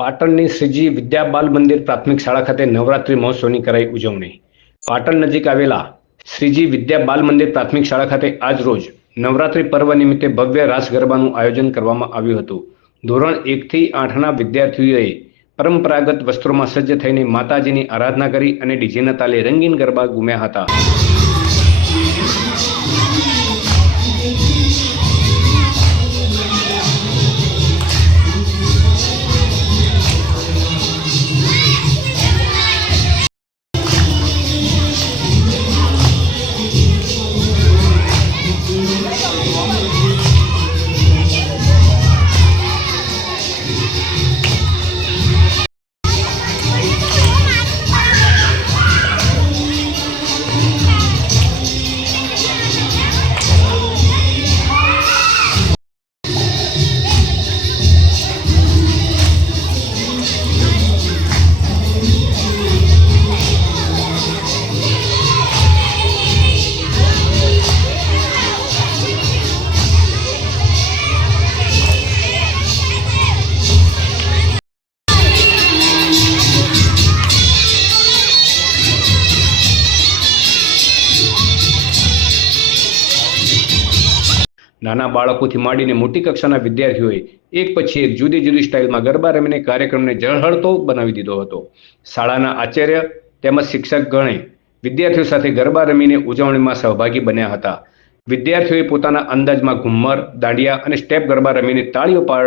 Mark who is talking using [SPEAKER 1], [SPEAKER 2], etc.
[SPEAKER 1] પાટણની શ્રીજી વિદ્યા બાલ મંદિર પ્રાથમિક શાળા ખાતે નવરાત્રિ મહોત્સવની કરાઈ ઉજવણી. પાટણ નજીક આવેલા શ્રીજી વિદ્યા બાલ મંદિર પ્રાથમિક શાળા ખાતે આજ રોજ નવરાત્રિ પર્વ નિમિત્તે ભવ્ય રાસ ગરબાનું આયોજન કરવામાં આવ્યું હતું. ધોરણ એકથી આઠના વિદ્યાર્થીઓએ પરંપરાગત વસ્ત્રોમાં સજ્જ થઈને માતાજીની આરાધના કરી અને ડીજેના તાલે રંગીન ગરબા ગુમ્યા હતા. નાના બાળકોથી માંડીને મોટી કક્ષાના વિદ્યાર્થીઓએ એક પછી એક જુદી જુદી સ્ટાઇલમાં ગરબા રમીને કાર્યક્રમને ઝળહળતો બનાવી દીધો હતો. શાળાના આચાર્ય તેમજ શિક્ષકગણે વિદ્યાર્થીઓ સાથે ગરબા રમીને ઉજવણીમાં સહભાગી બન્યા હતા. વિદ્યાર્થીઓએ પોતાના અંદાજમાં ઘુમ્મર, દાંડિયા અને સ્ટેપ ગરબા રમીને તાળીઓ પાડ